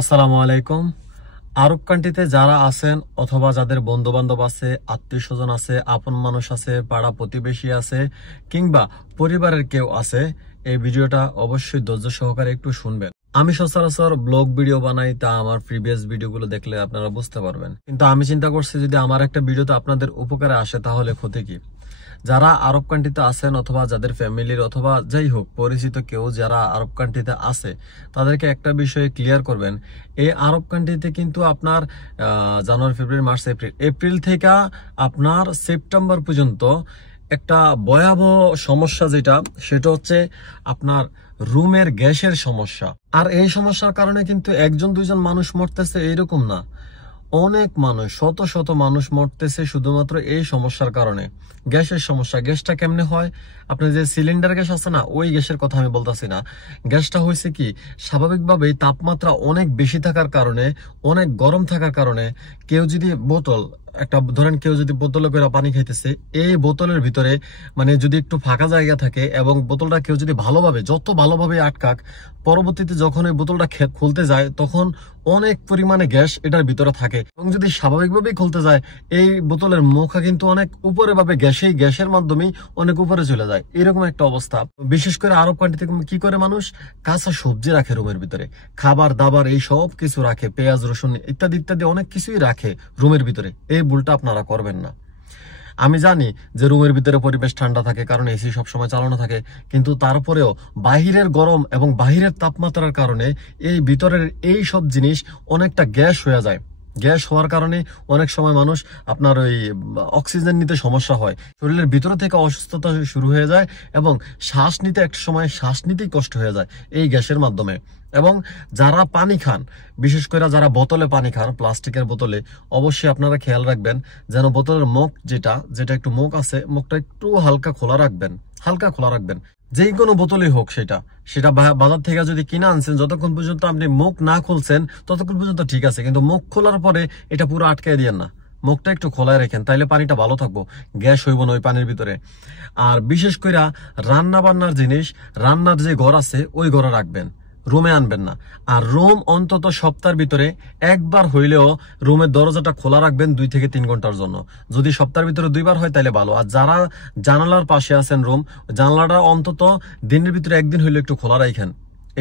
আসসালামু আলাইকুম। আরব কান্ট্রিতে যারা আছেন অথবা যাদের বন্ধু বান্ধব আছে, আত্মীয় স্বজন আছে, আপন মানুষ আছে, পাড়া প্রতিবেশী আছে, কিংবা পরিবারের কেউ আছে, এই ভিডিওটা অবশ্যই ধৈর্য সহকারে একটু শুনবেন। আমি সচরাচর ব্লগ ভিডিও বানাই, তা আমার প্রিভিয়াস ভিডিওগুলো দেখলে আপনারা বুঝতে পারবেন। কিন্তু আমি চিন্তা করছি যদি আমার একটা ভিডিওতে আপনাদের উপকারে আসে তাহলে ক্ষতি কি। যারা আরব কান্ট্রিতে আছেন অথবা যাদের ফ্যামিলির অথবা যাই হোক পরিচিত কেউ যারা আরব কান্ট্রিতে আছে, তাদেরকে একটা বিষয়ে ক্লিয়ার করবেন। এই আরব কান্ট্রিতে কিন্তু আপনার জানুয়ারি, ফেব্রুয়ারি, মার্চ, এপ্রিল থেকে আপনার সেপ্টেম্বর পর্যন্ত একটা ভয়াবহ সমস্যা সেটা হচ্ছে আপনার রুমের গ্যাসের সমস্যা। আর এই সমস্যার কারণে কিন্তু একজন দুইজন মানুষ মরতেছে এইরকম না, অনেক মানুষ, শত শত মানুষ মরতেছে শুধুমাত্র এই সমস্যার কারণে। গ্যাসের সমস্যা। গ্যাসটা কেমনে হয়? আপনার যে সিলিন্ডার গ্যাস আছে না, ওই গ্যাসের কথা আমি বলতেছি না। গ্যাসটা হয়েছে কি, স্বাভাবিকভাবেই তাপমাত্রা অনেক বেশি থাকার কারণে, অনেক গরম থাকার কারণে কেউ যদি কেউ যদি বোতলে করে পানি খাইতেছে, এই বোতলের ভিতরে মানে যদি একটু ফাঁকা জায়গা থাকে এবং বোতলটা কেউ যদি যত ভালোভাবে আটকাক, পরবর্তীতে যখন এই বোতলটা খুলতে যায় তখন অনেক পরিমাণে গ্যাস এটার ভিতরে থাকে। এবং যদি স্বাভাবিকভাবেই খুলতে যায়, এই বোতলের মুখা কিন্তু অনেক উপরে ভাবে গ্যাসের মাধ্যমেই অনেক উপরে চলে যায়। এরকম একটা অবস্থা। বিশেষ করে আরব কান্ট্রিতে কি করে মানুষ কাঁচা সবজি রাখে রুমের ভিতরে, খাবার দাবার এই সব কিছু রাখে, পেঁয়াজ রসুন ইত্যাদি ইত্যাদি অনেক কিছুই রাখে রুমের ভিতরে। এই ভুলটা আপনারা করবেন না। আমি জানি যে রুমের ভিতরে পরিবেশ ঠান্ডা থাকে কারণ এসি সবসময় চালানো থাকে, কিন্তু তারপরেও বাহিরের গরম এবং বাহিরের তাপমাত্রার কারণে এই ভিতরের এই সব জিনিস অনেকটা গ্যাস হয়ে যায়। গ্যাস হওয়ার কারণে অনেক সময় মানুষ আপনার ওই অক্সিজেন নিতে সমস্যা হয়, শরীরের ভিতরে থেকে অসুস্থতা শুরু হয়ে যায় এবং শ্বাস নিতে একটা সময় শ্বাস নিতেই কষ্ট হয়ে যায় এই গ্যাসের মাধ্যমে। এবং যারা পানি খান, বিশেষ করে যারা বোতলে পানি খান, প্লাস্টিকের বোতলে, অবশ্যই আপনারা খেয়াল রাখবেন যেন বোতলের মুখ যেটা একটু মুখ আছে, মুখটা একটু হালকা খোলা রাখবেন। যেই কোনো বোতলই হোক, সেটা বাজার থেকে যদি কিনে আনছেন, যতক্ষণ পর্যন্ত আপনি মুখ না খুলছেন ততক্ষণ পর্যন্ত ঠিক আছে, কিন্তু মুখ খোলার পরে এটা পুরো আটকাই দিয়েন না, মুখটা একটু খোলায় রাখেন, তাইলে পানিটা ভালো থাকবো, গ্যাস হইব না ওই পানির ভিতরে। আর বিশেষ করে রান্না বান্নার জিনিস, রান্নার যে ঘর আছে ওই ঘরে রাখবেন, রুমে আনবেন না। আর রুম অন্তত সপ্তাহের ভিতরে একবার হইলেও রুমের দরজাটা খোলা রাখবেন 2 থেকে 3 ঘন্টার জন্য। যদি সপ্তাহের ভিতরে 2বার হয় তাহলে ভালো। আর যারা জানালার পাশে আছেন রুম, জানালাটা অন্তত দিনের ভিতরে একদিন হইলে একটু খোলা রাখেন,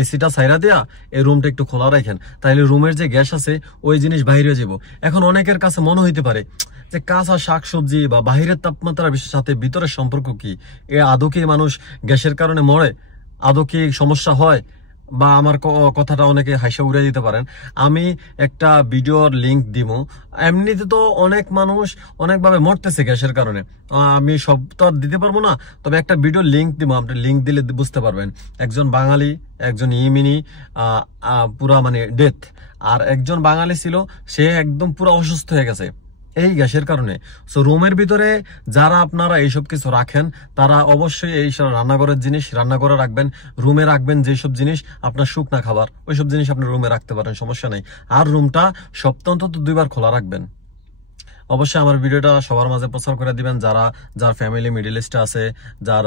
এসিটা সাইরা দেয়া এই রুমটা একটু খোলা রাখেন, তাইলে রুমের যে গ্যাস আছে ওই জিনিস বাইরে যাব। এখন অনেকের কাছে মনে হইতে পারে যে কাঁচা শাকসবজি বা বাহিরের তাপমাত্রার সাথে ভিতরের সম্পর্ক কি, আদৌ কি মানুষ গ্যাসের কারণে মরে, আদৌ কি সমস্যা হয়, বা আমার কথাটা অনেকে হাসা উড়িয়ে দিতে পারেন। আমি একটা ভিডিওর লিঙ্ক দিব। এমনিতে তো অনেক মানুষ অনেকভাবে মরতেছে গ্যাসের কারণে, আমি সব তো আর দিতে পারবো না, তবে একটা ভিডিওর লিঙ্ক দিব, আপনি লিঙ্ক দিলে বুঝতে পারবেন। একজন বাঙালি, একজন ইয়েমেনি পুরা মানে ডেথ, আর একজন বাঙালি ছিল, সে একদম পুরো অসুস্থ হয়ে গেছে এই গ্যাসের কারণে। সো রুমের ভিতরে যারা আপনারা এইসব কিছু রাখেন, তারা অবশ্যই এই রান্নাঘরের জিনিস রান্নাঘরে রাখবেন, রুমে রাখবেন। যেসব জিনিস আপনার শুকনা খাবার, ওইসব জিনিস আপনি রুমে রাখতে পারেন, সমস্যা নেই। আর রুমটা সপ্তাহে অন্তত 2বার খোলা রাখবেন। অবশ্যই আমার ভিডিওটা সবার মাঝে প্রচার করে দিবেন। যার ফ্যামিলি মিডল ইস্টে আছে, যার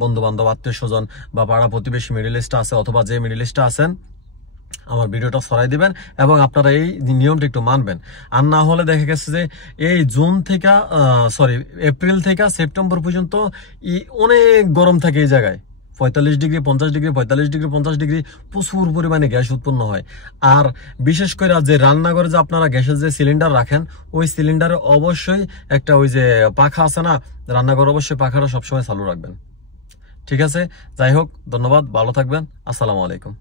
বন্ধু বান্ধব, আত্মীয় স্বজন বা পাড়া প্রতিবেশী মিডল ইস্টে আছে, অথবা যে মিডল ইস্টে আছেন, আমার ভিডিওটা ছড়াই দিবেন এবং আপনারা এই নিয়মটা একটু মানবেন। আর না হলে দেখা গেছে যে এই এপ্রিল থেকে সেপ্টেম্বর পর্যন্ত অনেক গরম থাকে এই জায়গায়, 45 ডিগ্রি 50 ডিগ্রি, 45 ডিগ্রি 50 ডিগ্রি, প্রচুর পরিমাণে গ্যাস উৎপন্ন হয়। আর বিশেষ করে যে রান্নাঘরে যে আপনারা গ্যাসের যে সিলিন্ডার রাখেন, ওই সিলিন্ডারে অবশ্যই একটা ওই যে পাখা আছে না, রান্নাঘরে অবশ্যই পাখাটা সবসময় চালু রাখবেন। ঠিক আছে, যাই হোক, ধন্যবাদ, ভালো থাকবেন, আসসালামু আলাইকুম।